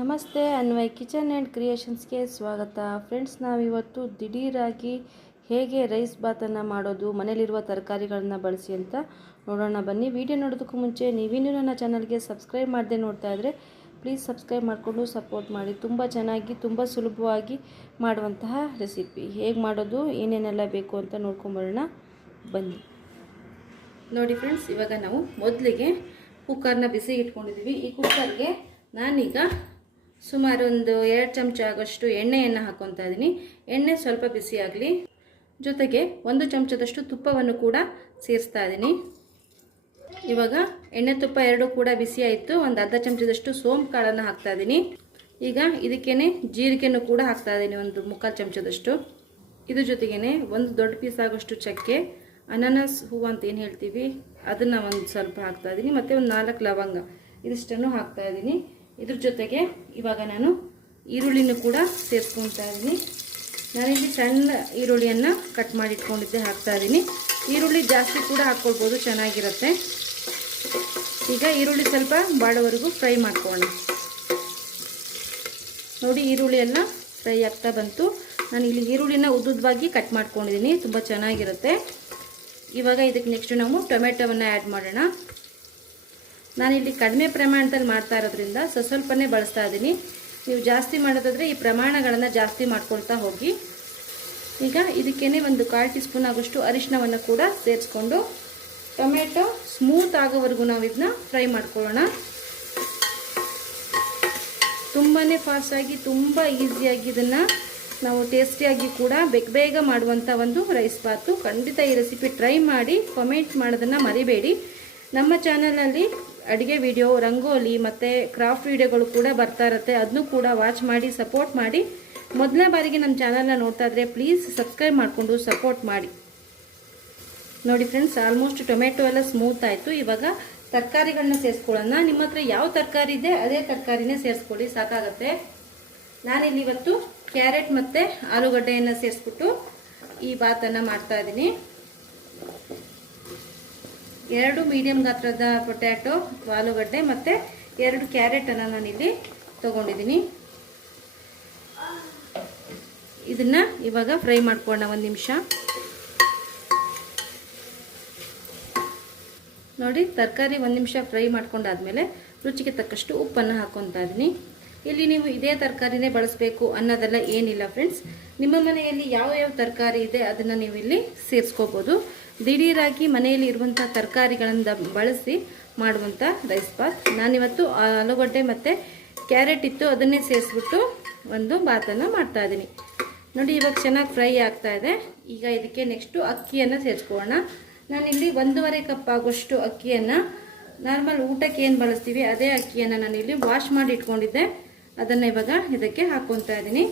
ನಮಸ್ತೆ, Anvay. Kitchen and ಕ್ರಿಯೇಷನ್ಸ್ಗೆ ಸ್ವಾಗತ. Friends, ನಾವಿವತ್ತು ದಿಢೀರಾಗಿ ಹೇಗೆ ರೈಸ್ ಬಾತನ್ನು ಮಾಡೋದು ಮನೇಲಿರುವ ತರಕಾರಿಗಳನ್ನು ಬಳಸಿ ಅಂತ ನೋಡೋಣ. ಬನ್ನಿ, ವಿಡಿಯೋ ನೋಡೋದಕ್ಕೂ ಮುಂಚೆ ನೀವಿನ್ನೂ ನನ್ನ ಚಾನಲ್ಗೆ ಸಬ್ಸ್ಕ್ರೈಬ್ ಮಾಡದೆ ನೋಡ್ತಾ ಇದ್ದರೆ ಪ್ಲೀಸ್ ಸಬ್ಸ್ಕ್ರೈಬ್ ಮಾಡಿಕೊಂಡು ಸಪೋರ್ಟ್ ಮಾಡಿ. ತುಂಬ ಚೆನ್ನಾಗಿ, ತುಂಬ ಸುಲಭವಾಗಿ ಮಾಡುವಂತಹ ರೆಸಿಪಿ. ಹೇಗೆ ಮಾಡೋದು, ಏನೇನೆಲ್ಲ ಬೇಕು ಅಂತ ನೋಡ್ಕೊಂಬರೋಣ. ಬನ್ನಿ. ನೋಡಿ ಫ್ರೆಂಡ್ಸ್, ಇವಾಗ ನಾವು ಮೊದಲಿಗೆ ಕುಕ್ಕರ್ನ ಬಿಸಿ ಇಟ್ಕೊಂಡಿದ್ದೀವಿ. ಈ ಕುಕ್ಕರ್ಗೆ ನಾನೀಗ ಸುಮಾರು ಒಂದು ಎರಡು ಚಮಚ ಆಗೋಷ್ಟು ಎಣ್ಣೆಯನ್ನು ಹಾಕ್ಕೊತಾ ಇದ್ದೀನಿ. ಎಣ್ಣೆ ಸ್ವಲ್ಪ ಬಿಸಿ ಆಗಲಿ. ಜೊತೆಗೆ ಒಂದು ಚಮಚದಷ್ಟು ತುಪ್ಪವನ್ನು ಕೂಡ ಸೇರಿಸ್ತಾ ಇದ್ದೀನಿ. ಇವಾಗ ಎಣ್ಣೆ ತುಪ್ಪ ಎರಡೂ ಕೂಡ ಬಿಸಿ ಆಯಿತು. ಒಂದು ಅರ್ಧ ಚಮಚದಷ್ಟು ಸೋಂಪು ಕಾಳನ್ನು ಹಾಕ್ತಾ ಇದ್ದೀನಿ. ಈಗ ಇದಕ್ಕೇನೆ ಜೀರಿಗೆನೂ ಕೂಡ ಹಾಕ್ತಾ ಇದ್ದೀನಿ ಒಂದು ಮುಕ್ಕಾಲು ಚಮಚದಷ್ಟು. ಇದ್ರ ಜೊತೆಗೇ ಒಂದು ದೊಡ್ಡ ಪೀಸ್ ಆಗೋಷ್ಟು ಚಕ್ಕೆ, ಅನಾನಸ್ ಹೂವು ಅಂತ ಏನು ಹೇಳ್ತೀವಿ? ಅದನ್ನು ಒಂದು ಸ್ವಲ್ಪ ಹಾಕ್ತಾ ಇದ್ದೀನಿ. ಮತ್ತು ಒಂದು ನಾಲ್ಕು ಲವಂಗ ಇದಿಷ್ಟನ್ನು ಹಾಕ್ತಾ ಇದ್ದೀನಿ. ಇದ್ರ ಜೊತೆಗೆ ಇವಾಗ ನಾನು ಈರುಳ್ಳಿನೂ ಕೂಡ ಸೇರಿಸ್ಕೊತಾ ಇದ್ದೀನಿ. ನಾನಿಲ್ಲಿ ಸಣ್ಣ ಈರುಳ್ಳಿಯನ್ನು ಕಟ್ ಮಾಡಿ ಇಟ್ಕೊಂಡಿದ್ದೆ, ಹಾಕ್ತಾ ಇದ್ದೀನಿ. ಈರುಳ್ಳಿ ಜಾಸ್ತಿ ಕೂಡ ಹಾಕ್ಕೊಳ್ಬೋದು ಚೆನ್ನಾಗಿರುತ್ತೆ. ಈಗ ಈರುಳ್ಳಿ ಸ್ವಲ್ಪ ಬಾಡೋವರೆಗೂ ಫ್ರೈ ಮಾಡ್ಕೊಳ್ಳೋಣ. ನೋಡಿ, ಈರುಳ್ಳಿ ಎಲ್ಲ ಫ್ರೈ ಆಗ್ತಾ ಬಂತು. ನಾನು ಇಲ್ಲಿ ಈರುಳ್ಳಿನ ಉದ್ದುದ್ದವಾಗಿ ಕಟ್ ಮಾಡ್ಕೊಂಡಿದ್ದೀನಿ, ತುಂಬ ಚೆನ್ನಾಗಿರುತ್ತೆ. ಇವಾಗ ಇದಕ್ಕೆ ನೆಕ್ಸ್ಟ್ ನಾವು ಟೊಮೆಟೊವನ್ನು ಆ್ಯಡ್ ಮಾಡೋಣ. ನಾನಿಲ್ಲಿ ಕಡಿಮೆ ಪ್ರಮಾಣದಲ್ಲಿ ಮಾಡ್ತಾ ಇರೋದ್ರಿಂದ ಸ್ವಸ್ವಲ್ಪನೇ ಸ್ವಲ್ಪನೇ ಬಳಸ್ತಾ ಇದ್ದೀನಿ. ನೀವು ಜಾಸ್ತಿ ಮಾಡೋದಾದರೆ ಈ ಪ್ರಮಾಣಗಳನ್ನು ಜಾಸ್ತಿ ಮಾಡ್ಕೊಳ್ತಾ ಹೋಗಿ. ಈಗ ಇದಕ್ಕೇನೆ ಒಂದು ಕಾಲು ಟೀ ಸ್ಪೂನ್ ಆಗೋಷ್ಟು ಅರಿಶಿನವನ್ನು ಕೂಡ ಸೇರಿಸ್ಕೊಂಡು ಟೊಮೆಟೊ ಸ್ಮೂತ್ ಆಗೋವರೆಗೂ ನಾವು ಇದನ್ನ ಫ್ರೈ ಮಾಡ್ಕೊಳ್ಳೋಣ. ತುಂಬಾ ಫಾಸ್ಟಾಗಿ ತುಂಬ ಈಸಿಯಾಗಿ ಇದನ್ನು ನಾವು ಟೇಸ್ಟಿಯಾಗಿ ಕೂಡ ಬೇಗ ಬೇಗ ಮಾಡುವಂಥ ಒಂದು ರೈಸ್ ಬಾತು. ಖಂಡಿತ ಈ ರೆಸಿಪಿ ಟ್ರೈ ಮಾಡಿ ಕಮೆಂಟ್ ಮಾಡೋದನ್ನು ಮರಿಬೇಡಿ. ನಮ್ಮ ಚಾನಲಲ್ಲಿ ಅಡುಗೆ ವಿಡಿಯೋ ರಂಗೋಲಿ ಮತ್ತು ಕ್ರಾಫ್ಟ್ ವಿಡಿಯೋಗಳು ಕೂಡ ಬರ್ತಾ ಇರುತ್ತೆ. ಅದನ್ನು ಕೂಡ ವಾಚ್ ಮಾಡಿ ಸಪೋರ್ಟ್ ಮಾಡಿ. ಮೊದಲನೇ ಬಾರಿಗೆ ನಮ್ಮ ಚಾನಲ್ನ ನೋಡ್ತಾ ಇದ್ರೆ ಪ್ಲೀಸ್ ಸಬ್ಸ್ಕ್ರೈಬ್ ಮಾಡಿಕೊಂಡು ಸಪೋರ್ಟ್ ಮಾಡಿ. ನೋಡಿ ಫ್ರೆಂಡ್ಸ್ ಆಲ್ಮೋಸ್ಟ್ ಟೊಮೆಟೊ ಎಲ್ಲ ಸ್ಮೂತ್ ಆಯಿತು. ಇವಾಗ ತರಕಾರಿಗಳನ್ನ ಸೇರಿಸ್ಕೊಳ್ಳೋಣ. ನಿಮ್ಮ ಹತ್ರ ಯಾವ ತರಕಾರಿ ಇದೆ, ಅದೇ ತರಕಾರಿನೇ ಸೇರಿಸ್ಕೊಳ್ಳಿ, ಸಾಕಾಗತ್ತೆ. ನಾನಿಲ್ಲಿ ಇವತ್ತು ಕ್ಯಾರೆಟ್ ಮತ್ತು ಆಲೂಗಡ್ಡೆಯನ್ನು ಸೇರಿಸ್ಬಿಟ್ಟು ಈ ಬಾತನ್ನು ಮಾಡ್ತಾ ಇದ್ದೀನಿ. ಎರಡು ಮೀಡಿಯಂ ಗಾತ್ರದ ಪೊಟ್ಯಾಟೊ ಆಲೂಗಡ್ಡೆ ಮತ್ತು ಎರಡು ಕ್ಯಾರೆಟನ್ನು ನಾನಿಲ್ಲಿ ತೊಗೊಂಡಿದ್ದೀನಿ. ಇದನ್ನು ಇವಾಗ ಫ್ರೈ ಮಾಡ್ಕೊಳ್ಳೋಣ ಒಂದು ನಿಮಿಷ. ನೋಡಿ, ತರಕಾರಿ ಒಂದು ನಿಮಿಷ ಫ್ರೈ ಮಾಡ್ಕೊಂಡಾದ್ಮೇಲೆ ರುಚಿಗೆ ತಕ್ಕಷ್ಟು ಉಪ್ಪನ್ನು ಹಾಕ್ಕೊತಾ ಇದ್ದೀನಿ. ಇಲ್ಲಿ ನೀವು ಇದೇ ತರಕಾರಿನೇ ಬಳಸಬೇಕು ಅನ್ನೋದೆಲ್ಲ ಏನಿಲ್ಲ ಫ್ರೆಂಡ್ಸ್ ನಿಮ್ಮ ಮನೆಯಲ್ಲಿ ಯಾವ ಯಾವ ತರಕಾರಿ ಇದೆ ಅದನ್ನು ನೀವು ಇಲ್ಲಿ ಸೇರಿಸ್ಕೋಬೋದು. ದಿಢೀರಾಗಿ ಮನೆಯಲ್ಲಿ ಇರುವಂಥ ತರಕಾರಿಗಳನ್ನು ಬಳಸಿ ಮಾಡುವಂಥ ರೈಸ್ ಬಾತ್ ನಾನಿವತ್ತು ಆಲೂಗಡ್ಡೆ ಮತ್ತು ಕ್ಯಾರೆಟ್ ಇತ್ತು, ಅದನ್ನೇ ಸೇರಿಸ್ಬಿಟ್ಟು ಒಂದು ಬಾತನ್ನು ಮಾಡ್ತಾ ಇದ್ದೀನಿ. ನೋಡಿ, ಇವಾಗ ಚೆನ್ನಾಗಿ ಫ್ರೈ ಆಗ್ತಾ ಇದೆ. ಈಗ ಇದಕ್ಕೆ ನೆಕ್ಸ್ಟು ಅಕ್ಕಿಯನ್ನು ಸೇರಿಸ್ಕೊಳ್ಳೋಣ. ನಾನಿಲ್ಲಿ ಒಂದೂವರೆ ಕಪ್ ಆಗುವಷ್ಟು ಅಕ್ಕಿಯನ್ನು ನಾರ್ಮಲ್ ಊಟಕ್ಕೆ ಏನು ಬಳಸ್ತೀವಿ, ಅದೇ ಅಕ್ಕಿಯನ್ನು ನಾನಿಲ್ಲಿ ವಾಶ್ ಮಾಡಿ ಇಟ್ಕೊಂಡಿದ್ದೆ. ಅದನ್ನು ಇವಾಗ ಇದಕ್ಕೆ ಹಾಕ್ಕೊತಾ ಇದ್ದೀನಿ.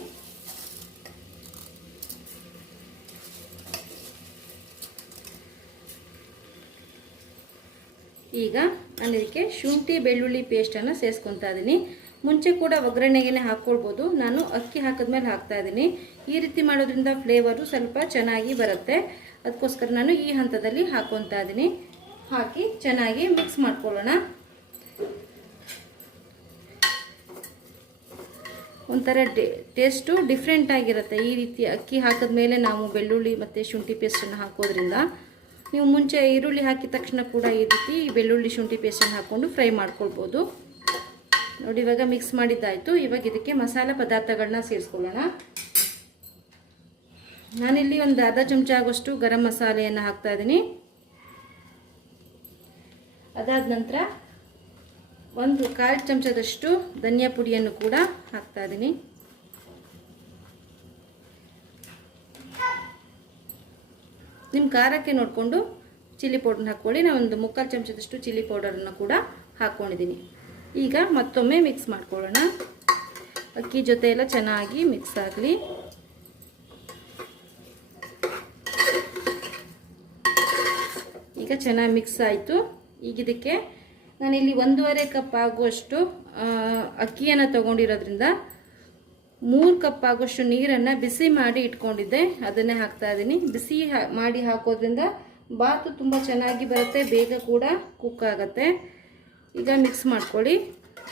ಈಗ ನಾನು ಇದಕ್ಕೆ ಶುಂಠಿ, ಬೆಳ್ಳುಳ್ಳಿ ಪೇಸ್ಟನ್ನು ಸೇರಿಸ್ಕೊತಾ ಇದ್ದೀನಿ ಮುಂಚೆ ಕೂಡ ಒಗ್ಗರಣೆಗೆ ಹಾಕ್ಕೊಳ್ಬೋದು ನಾನು ಅಕ್ಕಿ ಹಾಕಿದ್ಮೇಲೆ ಹಾಕ್ತಾ ಇದ್ದೀನಿ ಈ ರೀತಿ ಮಾಡೋದ್ರಿಂದ ಫ್ಲೇವರು ಸ್ವಲ್ಪ ಚೆನ್ನಾಗಿ ಬರುತ್ತೆ. ಅದಕ್ಕೋಸ್ಕರ ನಾನು ಈ ಹಂತದಲ್ಲಿ ಹಾಕ್ಕೊತಾ ಇದ್ದೀನಿ ಹಾಕಿ ಚೆನ್ನಾಗಿ ಮಿಕ್ಸ್ ಮಾಡ್ಕೊಳ್ಳೋಣ. ಒಂಥರ ಟೇಸ್ಟು ಡಿಫ್ರೆಂಟ್ ಆಗಿರುತ್ತೆ ಈ ರೀತಿ ಅಕ್ಕಿ ಹಾಕಿದ ಮೇಲೆ ನಾವು ಬೆಳ್ಳುಳ್ಳಿ ಮತ್ತು ಶುಂಠಿ ಪೇಸ್ಟನ್ನು ಹಾಕೋದ್ರಿಂದ. ನೀವು ಮುಂಚೆ ಈರುಳ್ಳಿ ಹಾಕಿದ ತಕ್ಷಣ ಕೂಡ ಈ ರೀತಿ ಬೆಳ್ಳುಳ್ಳಿ ಶುಂಠಿ ಪೇಸ್ಟನ್ನು ಹಾಕ್ಕೊಂಡು ಫ್ರೈ ಮಾಡ್ಕೊಳ್ಬೋದು. ನೋಡಿ, ಇವಾಗ ಮಿಕ್ಸ್ ಮಾಡಿದ್ದಾಯಿತು. ಇವಾಗ ಇದಕ್ಕೆ ಮಸಾಲೆ ಪದಾರ್ಥಗಳನ್ನ ಸೇರಿಸ್ಕೊಳ್ಳೋಣ. ನಾನಿಲ್ಲಿ ಒಂದು ಅರ್ಧ ಚಮಚ ಆಗೋಷ್ಟು ಗರಂ ಮಸಾಲೆಯನ್ನು ಹಾಕ್ತಾ ಇದ್ದೀನಿ. ಅದಾದ ನಂತರ ಒಂದು ಕಾಲು ಚಮಚದಷ್ಟು ಧನಿಯಾ ಪುಡಿಯನ್ನು ಕೂಡ ಹಾಕ್ತಾ ಇದ್ದೀನಿ. ನಿಮ್ಮ ಖಾರಕ್ಕೆ ನೋಡಿಕೊಂಡು ಚಿಲ್ಲಿ ಪೌಡರ್ನ ಹಾಕ್ಕೊಳ್ಳಿ. ನಾನು ಒಂದು ಮುಕ್ಕಾಲು ಚಮಚದಷ್ಟು ಚಿಲ್ಲಿ ಪೌಡರನ್ನು ಕೂಡ ಹಾಕ್ಕೊಂಡಿದ್ದೀನಿ ಈಗ ಮತ್ತೊಮ್ಮೆ ಮಿಕ್ಸ್ ಮಾಡ್ಕೊಳ್ಳೋಣ. ಅಕ್ಕಿ ಜೊತೆ ಎಲ್ಲ ಚೆನ್ನಾಗಿ ಮಿಕ್ಸ್ ಆಗಲಿ. ಈಗ ಚೆನ್ನಾಗಿ ಮಿಕ್ಸ್ ಆಯಿತು. ಈಗ ಇದಕ್ಕೆ ನಾನಿಲ್ಲಿ ಒಂದೂವರೆ ಕಪ್ ಆಗುವಷ್ಟು ಅಕ್ಕಿಯನ್ನು ತೊಗೊಂಡಿರೋದ್ರಿಂದ ಮೂರು ಕಪ್ ಆಗೋಷ್ಟು ನೀರನ್ನು ಬಿಸಿ ಮಾಡಿ ಇಟ್ಕೊಂಡಿದ್ದೆ. ಅದನ್ನೇ ಹಾಕ್ತಾ ಇದ್ದೀನಿ. ಬಿಸಿ ಮಾಡಿ ಹಾಕೋದ್ರಿಂದ ಬಾತು ತುಂಬ ಚೆನ್ನಾಗಿ ಬರುತ್ತೆ. ಬೇಗ ಕೂಡ ಕುಕ್ ಆಗುತ್ತೆ. ಈಗ ಮಿಕ್ಸ್ ಮಾಡ್ಕೊಳ್ಳಿ.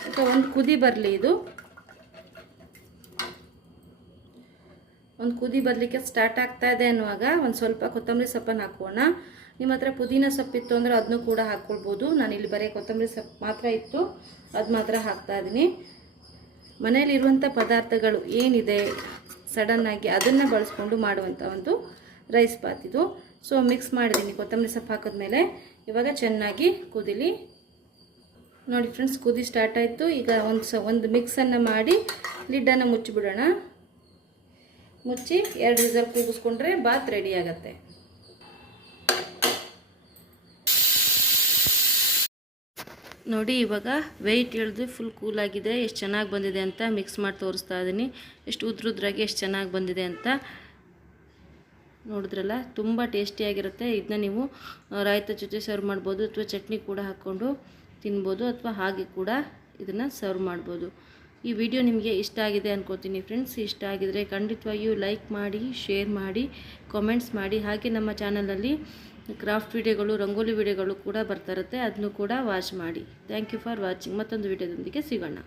ಈಗ ಒಂದು ಕುದಿ ಬರಲಿ ಇದು. ಒಂದು ಕುದಿ ಬರಲಿಕ್ಕೆ ಸ್ಟಾರ್ಟ್ ಆಗ್ತಾ ಇದೆ ಅನ್ನುವಾಗ ಒಂದು ಸ್ವಲ್ಪ ಕೊತ್ತಂಬರಿ ಸೊಪ್ಪನ್ನು ಹಾಕೋಣ. ನಿಮ್ಮ ಹತ್ರ ಪುದೀನ ಸೊಪ್ಪಿತ್ತು ಅಂದರೆ ಅದನ್ನು ಕೂಡ ಹಾಕ್ಕೊಳ್ಬೋದು ನಾನಿಲ್ಲಿ ಬರೀ ಕೊತ್ತಂಬರಿ ಸೊಪ್ಪು ಮಾತ್ರ ಇತ್ತು. ಅದು ಮಾತ್ರ ಹಾಕ್ತಾ ಇದ್ದೀನಿ. ಮನೆಯಲ್ಲಿರುವಂಥ ಪದಾರ್ಥಗಳು ಏನಿದೆ ಸಡನ್ನಾಗಿ ಅದನ್ನು ಬಳಸ್ಕೊಂಡು ಮಾಡುವಂಥ ಒಂದು ರೈಸ್ ಬಾತ್ ಇದು. ಸೊ ಮಿಕ್ಸ್ ಮಾಡಿದ್ದೀನಿ. ಕೊತ್ತಂಬರಿ ಸೊಪ್ಪು ಹಾಕಿದ್ಮೇಲೆ ಇವಾಗ ಚೆನ್ನಾಗಿ ಕುದಿಲಿ. ನೋಡಿ ಫ್ರೆಂಡ್ಸ್ ಕುದಿ ಸ್ಟಾರ್ಟ್ ಆಯಿತು. ಈಗ ಒಂದು ಸ ಒಂದು ಮಿಕ್ಸನ್ನು ಮಾಡಿ ಲಿಡ್ಡನ್ನು ಮುಚ್ಚಿಬಿಡೋಣ. ಮುಚ್ಚಿ ಎರಡು ವಿಸಲ್ ಕೂಗಿಸ್ಕೊಂಡ್ರೆ ಬಾತ್ ರೆಡಿ ನೋಡಿ, ಇವಾಗ ವೆಯ್ಟ್ ಇಳಿದು ಫುಲ್ ಕೂಲಾಗಿದೆ ಎಷ್ಟು ಚೆನ್ನಾಗಿ ಬಂದಿದೆ ಅಂತ ಮಿಕ್ಸ್ ಮಾಡಿ ತೋರಿಸ್ತಾ ಇದ್ದೀನಿ ಎಷ್ಟು ಉದ್ರುದ್ರಾಗಿ ಎಷ್ಟು ಚೆನ್ನಾಗಿ ಬಂದಿದೆ ಅಂತ ನೋಡಿದ್ರಲ್ಲ, ತುಂಬ ಟೇಸ್ಟಿಯಾಗಿರುತ್ತೆ ಇದನ್ನ ನೀವು ರಾಯ್ತ ಜೊತೆ ಸರ್ವ್ ಮಾಡ್ಬೋದು ಅಥವಾ ಚಟ್ನಿ ಕೂಡ ಹಾಕ್ಕೊಂಡು ತಿನ್ಬೋದು ಅಥವಾ ಹಾಗೆ ಕೂಡ ಇದನ್ನು ಸರ್ವ್ ಮಾಡ್ಬೋದು. ಈ ವಿಡಿಯೋ ನಿಮಗೆ ಇಷ್ಟ ಆಗಿದೆ ಅನ್ಕೋತೀನಿ ಫ್ರೆಂಡ್ಸ್ ಇಷ್ಟ ಆಗಿದರೆ ಖಂಡಿತವಾಗಿಯೂ ಲೈಕ್ ಮಾಡಿ ಶೇರ್ ಮಾಡಿ ಕಾಮೆಂಟ್ಸ್ ಮಾಡಿ. ಹಾಗೆ ನಮ್ಮ ಚಾನಲಲ್ಲಿ ಕ್ರಾಫ್ಟ್ ವಿಡಿಯೋಗಳು, ರಂಗೋಲಿ ವಿಡಿಯೋಗಳು ಕೂಡ ಬರ್ತಾ ಇರುತ್ತೆ. ಅದನ್ನು ಕೂಡ ವಾಚ್ ಮಾಡಿ. ಥ್ಯಾಂಕ್ ಯು ಫಾರ್ ವಾಚಿಂಗ್ ಮತ್ತೊಂದು ವಿಡಿಯೋದೊಂದಿಗೆ ಸಿಗೋಣ.